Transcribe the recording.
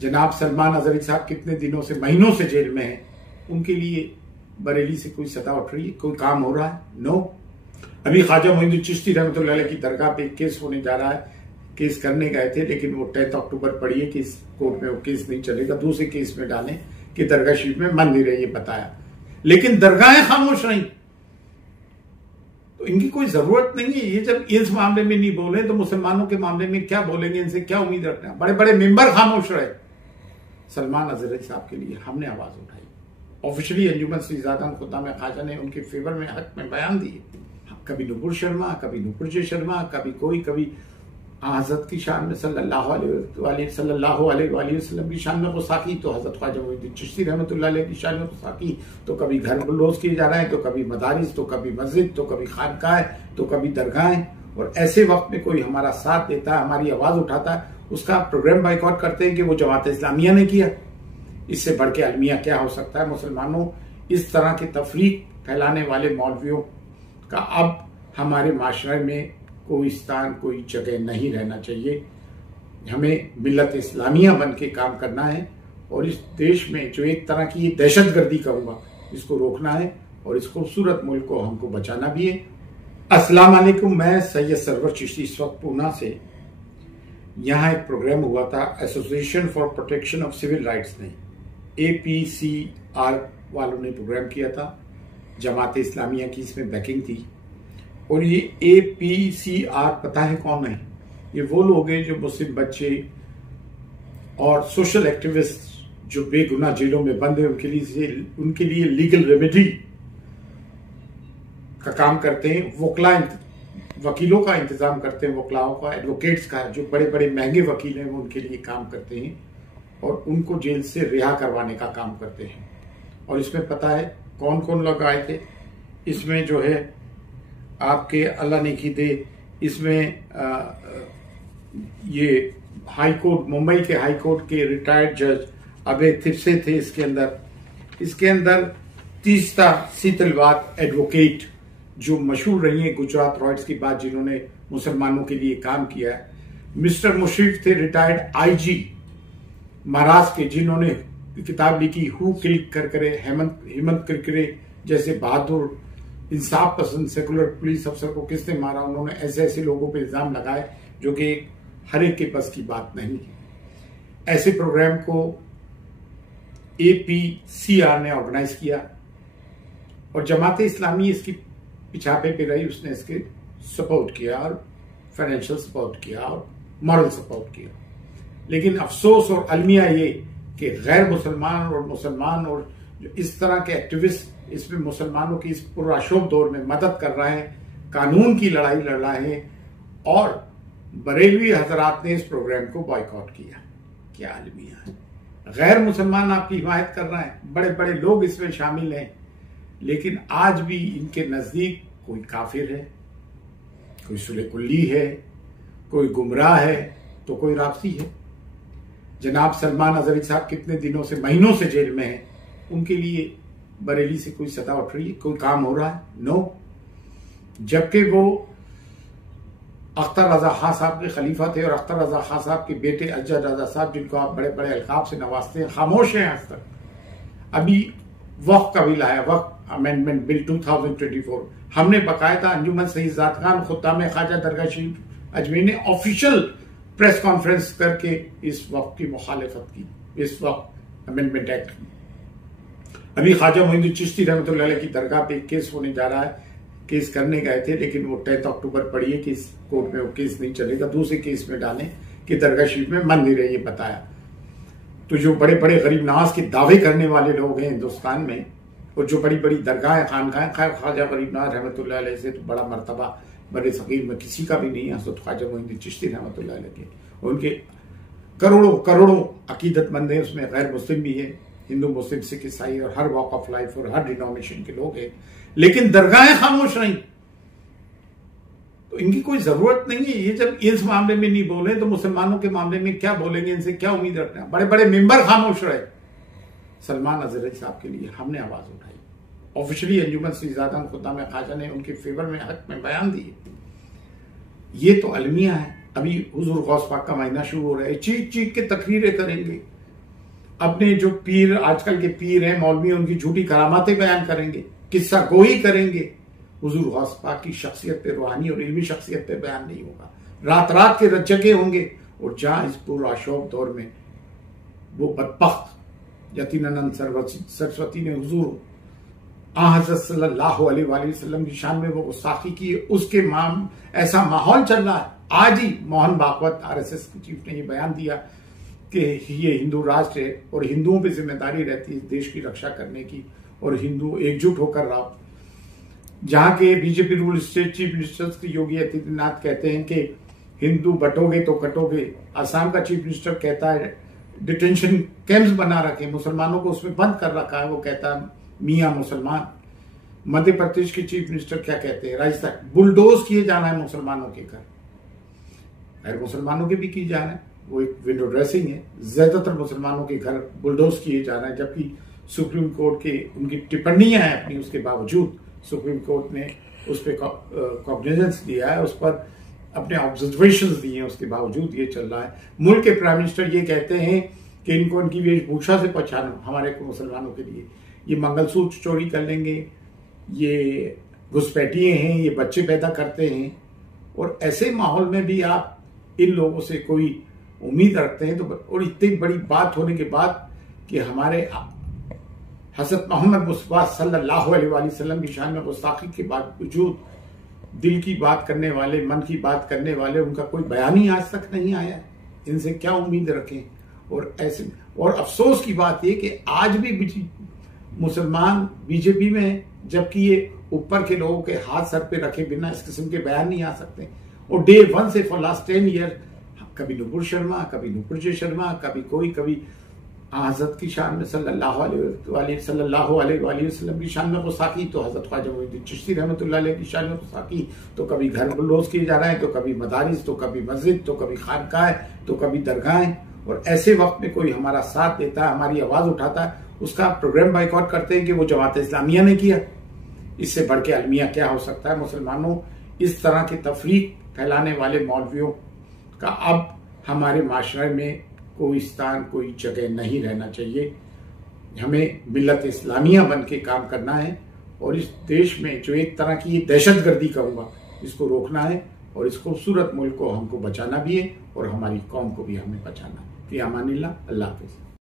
जनाब सलमान अजहरी साहब कितने दिनों से, महीनों से जेल में हैं, उनके लिए बरेली से कोई सदा उठ रही है, कोई काम हो रहा है? नो। अभी ख्वाजा मोइनुद्दीन चिश्ती रहमतुल्लाह अलैह की दरगाह पे केस होने जा रहा है, केस करने गए थे, लेकिन वो 10 अक्टूबर पड़ी है कि इस कोर्ट में वो केस नहीं चलेगा, दूसरे केस में डालें कि दरगाह शरीफ में मन नहीं रही, ये बताया, लेकिन दरगाहें खामोश रही। तो इनकी कोई जरूरत नहीं है। ये जब इस मामले में नहीं बोले तो मुसलमानों के मामले में क्या बोलेंगे? इनसे क्या उम्मीद रखना? बड़े बड़े मेंबर खामोश रहे। सलमान अजहरी साहब के लिए हमने आवाज उठाई। ऑफिशियली अंजुमन सईदातान खुद्दाम ख्वाजा ने उनके फेवर में हक में बयान दिए। कभी नुपुर शर्मा, कभी नुपुर शर्मा, कभी कोई, कभी हजरत की शान में सल्लल्लाहु अलैहि वसल्लम की शान में गुस्ताखी, तो हजरत ख्वाजा मोइनुद्दीन चिश्ती रहमतुल्लाह अलैह की शान में गुस्ताखी, तो कभी घर बलोच किए जा रहे हैं, तो कभी मदारिस, तो कभी मस्जिद, तो कभी खानकाह, तो कभी दरगाहें। और ऐसे वक्त में कोई हमारा साथ देता है, हमारी आवाज उठाता है, उसका प्रोग्राम बाइकआउट करते हैं कि वो जमात इस्लामिया ने किया। इससे बढ़ के अलमिया क्या हो सकता है? मुसलमानों, इस तरह के तफरीक फैलाने वाले मौलवियों का अब हमारे माशरे में कोई स्थान, कोई जगह नहीं रहना चाहिए। हमें मिल्लत इस्लामिया बन के काम करना है और इस देश में जो एक तरह की दहशतगर्दी कहूँगा, इसको रोकना है और इस खूबसूरत मुल्क को हमको बचाना भी है। अस्सलाम वालेकुम, मैं सैयद सरवर चिश्ती इस वक्त पूना से। यहाँ एक प्रोग्राम हुआ था association for protection of civil rights ने, APCR वालों ने प्रोग्राम किया था। जमात इस्लामिया की इसमें बैकिंग थी। और ये APCR पता है कौन है? ये वो लोग हैं जो मुस्लिम बच्चे और सोशल एक्टिविस्ट जो बेगुनाह जेलों में बंद है उनके लिए लीगल रेमेडी का काम करते हैं। वकीलों का इंतजाम करते हैं, वकलाओं का, एडवोकेट्स का, जो बड़े बड़े महंगे वकील हैं वो उनके लिए काम करते हैं और उनको जेल से रिहा करवाने का काम करते हैं। और इसमें पता है कौन कौन लोग आए थे? इसमें जो है आपके अल्लाह ने की दे, इसमें ये हाई कोर्ट, मुंबई के हाई कोर्ट के रिटायर्ड जज अभय थिरसे थे इसके अंदर तीस्ता सीतलवात एडवोकेट जो मशहूर रही है गुजरात रॉयट्स की बात, जिन्होंने मुसलमानों के लिए काम किया है। मिस्टर मुशीफ थे रिटायर्ड IG महाराष्ट्र के, जिन्होंने किताब लिखी हु किल्ड करकरे, हेमंत करकरे जैसे बहादुर इंसाफ पसंद सेकुलर पुलिस अफसर को किसने मारा। उन्होंने ऐसे ऐसे लोगों पे इल्जाम लगाए जो कि हर एक के बस की बात नहीं है। ऐसे प्रोग्राम को APCR ने ऑर्गेनाइज किया और जमात इस्लामी इसकी पिछापे पे रही, उसने इसके सपोर्ट किया और फाइनेंशियल सपोर्ट किया और मॉरल सपोर्ट किया। लेकिन अफसोस और अलमिया ये कि गैर मुसलमान और मुसलमान और जो इस तरह के एक्टिविस्ट इसमें मुसलमानों की इस पुरअशोभ दौर में मदद कर रहे हैं, कानून की लड़ाई लड़ रहे हैं और बरेलवी हजरात ने इस प्रोग्राम को बॉयकॉट किया। क्या अलमिया है? गैर मुसलमान आपकी हिमायत कर रहे हैं, बड़े बड़े लोग इसमें शामिल हैं, लेकिन आज भी इनके नजदीक कोई काफिर है, कोई सुले कुल्ली है, कोई गुमराह है, तो कोई राफसी है। जनाब सलमान अजहरी साहब कितने दिनों से, महीनों से जेल में हैं, उनके लिए बरेली से कोई सदा उठ रही है, कोई काम हो रहा है? नो। जबकि वो अख्तर रजा खां साहब के खलीफा थे और अख्तर रजा खां साहब के बेटे अजहर रजा साहब, जिनको आप बड़े बड़े अलकाब से नवाजते हैं, खामोश हैं आज तक। अभी वक्त का बिल आया, वक्त अमेंडमेंट बिल 2024, हमने बकायदा अंजुमन सईदातान खुद्दाम ख्वाजा दरगाह शरीफ अजमेर ने ऑफिशियल प्रेस कॉन्फ्रेंस करके इस वक्त की मुखालिफत की, इस वक्त अमेंडमेंट एक्ट की। अभी ख्वाजा मोइनुद्दीन चिश्ती रहमतुल्लाह अलैह की दरगाह पे केस होने जा रहा है, केस करने गए थे, लेकिन वो 10 अक्टूबर पड़ी है कि इस कोर्ट में वो केस नहीं चलेगा, दूसरे केस में डालें कि दरगाह शरीफ में मन नहीं रही, ये बताया। तो जो बड़े बड़े गरीब नवाज के दावे करने वाले लोग हैं हिंदुस्तान में और जो बड़ी बड़ी दरगाह खानकाह, खैर ख्वाजा गरीब नवाज रहमतुल्लाह अलैह से तो बड़ा मर्तबा बड़े फकीर में किसी का भी नहीं है, हज़रत ख्वाजा मोइनुद्दीन चिश्ती रहमतुल्लाह अलैह के। उनके करोड़ों करोड़ों अकीदतमंद हैं, उसमें गैर मुस्लिम भी है, हिंदू मुस्लिम सिख ईसाई और हर वॉक ऑफ लाइफ और हर डिनोमिनेशन के लोग हैं, लेकिन दरगाहें खामोश रही। तो इनकी कोई जरूरत नहीं है। ये जब इस मामले में नहीं बोले तो मुसलमानों के मामले में क्या बोलेंगे? इनसे क्या उम्मीद रखना? बड़े बड़े मेंबर खामोश रहे। सलमान अजहरी साहब के लिए हमने आवाज उठाई। ऑफिशियली अंजुमन सईदातान खुद्दाम ख्वाजा ने उनके फेवर में हक में बयान दिए। ये तो अलमिया है। अभी हुजूर गौस पाक का महीना शुरू हो रहा है, चीख चीख के तकरीरें करेंगे, अपने जो पीर, आजकल के पीर हैं, मौलवी, उनकी झूठी करामातें बयान करेंगे, किस्सा गोई करेंगे। हुजूर गौस पाक की शख्सियत पे, रूहानी और इल्मी शख्सियत पे बयान नहीं होगा। रात रात के जगे होंगे। और जहां इस पुरआशौक दौर में वो बदबख्त यतीनानंद सरस्वती ने हुजूर हज़रत सल्लल्लाहु अलैहि वसल्लम की शान में वो गुस्ताखी की, उसके ऐसा माहौल चल रहा है। आज ही मोहन भागवत आरएसएस के चीफ ने ये बयान दिया कि ये हिंदू राष्ट्र है और हिंदुओं पे जिम्मेदारी रहती है देश की रक्षा करने की, और हिंदू एकजुट होकर रहो। जहां के BJP rule state chief minister Yogi Adityanath कहते हैं कि हिंदू बटोगे तो कटोगे। आसाम का चीफ मिनिस्टर कहता है डिटेंशन कैंप्स बना रखे, मुसलमानों को उसमें बंद कर रखा है, वो कहता है मियां मुसलमान। मध्य प्रदेश के चीफ मिनिस्टर क्या कहते हैं, राजस्थान बुलडोज किए जाना है मुसलमानों के घर, गैर मुसलमानों के भी किए जा रहे हैं, वो एक विंडो ड्रेसिंग है। ज्यादातर मुसलमानों के घर बुलडोज किए जा रहे हैं, जबकि सुप्रीम कोर्ट के उनकी टिप्पणियां हैं अपनी, उसके बावजूद सुप्रीम कोर्ट ने उस पर कॉग्निजेंस दिया है, उस पर अपने ऑब्जर्वेशंस दिए हैं, उसके बावजूद ये चल रहा है। मुल्क के प्राइम मिनिस्टर ये कहते हैं कि इनको उनकी वेशभूषा से पहचानो, हमारे मुसलमानों के लिए ये मंगलसूत्र चोरी कर लेंगे, ये घुसपैठिए हैं, ये बच्चे पैदा करते हैं। और ऐसे माहौल में भी आप इन लोगों से कोई उम्मीद रखते हैं तो, और इतनी बड़ी बात होने के बाद कि हमारे हज़रत मोहम्मद मुस्तफा सल्लल्लाहु अलैहि वसल्लम की शान में गुस्ताखी के बावजूद दिल की बात करने वाले, मन की बात करने वाले, उनका कोई बयान ही आज तक नहीं आया। इनसे क्या उम्मीद रखें। और ऐसे, और अफसोस की बात यह कि आज भी मुसलमान बीजेपी में है, जबकि ये ऊपर के लोगों के हाथ सर पे रखे बिना इस किस्म के बयान नहीं आ सकते। और डे 1 से फॉर लास्ट 10 ईयर कभी नुपुर शर्मा, कभी नुपुर शर्मा, कभी कोई, कभी हजरत की शान में सल्लल्लाहु अलैहि वसल्लम की शान में गुस्ताखी, तो हजरत ख्वाजा मोइनुद्दीन चिश्ती रहमतुल्लाह अलैह की शान में गुस्ताखी, तो कभी घर बुलडोज किए जा रहे हैं, तो कभी मदारिस, तो कभी मस्जिद, तो कभी खानकाह, तो कभी दरगाहें। और ऐसे वक्त में कोई हमारा साथ देता है, हमारी आवाज उठाता है, उसका प्रोग्राम बाइकआउट करते हैं कि वो जमात इस्लामिया ने किया। इससे बढ़ के अलमिया क्या हो सकता है। मुसलमानों, इस तरह के तफरीक फैलाने वाले मौलवियों का अब हमारे माशरे में कोई स्थान, कोई जगह नहीं रहना चाहिए। हमें मिल्लत इस्लामिया बन के काम करना है और इस देश में जो एक तरह की ये दहशतगर्दी कहूँगा, इसको रोकना है और इस खूबसूरत मुल्क को हमको बचाना भी है और हमारी कौम को भी हमें बचाना है। फी अमानिल्लाह, अल्लाह हाफ़िज़।